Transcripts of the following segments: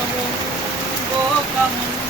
Bokamu, bokamu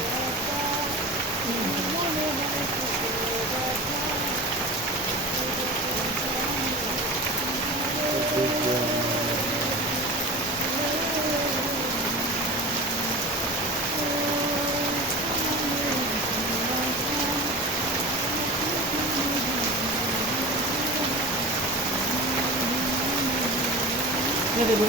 ঢেকে দেবো।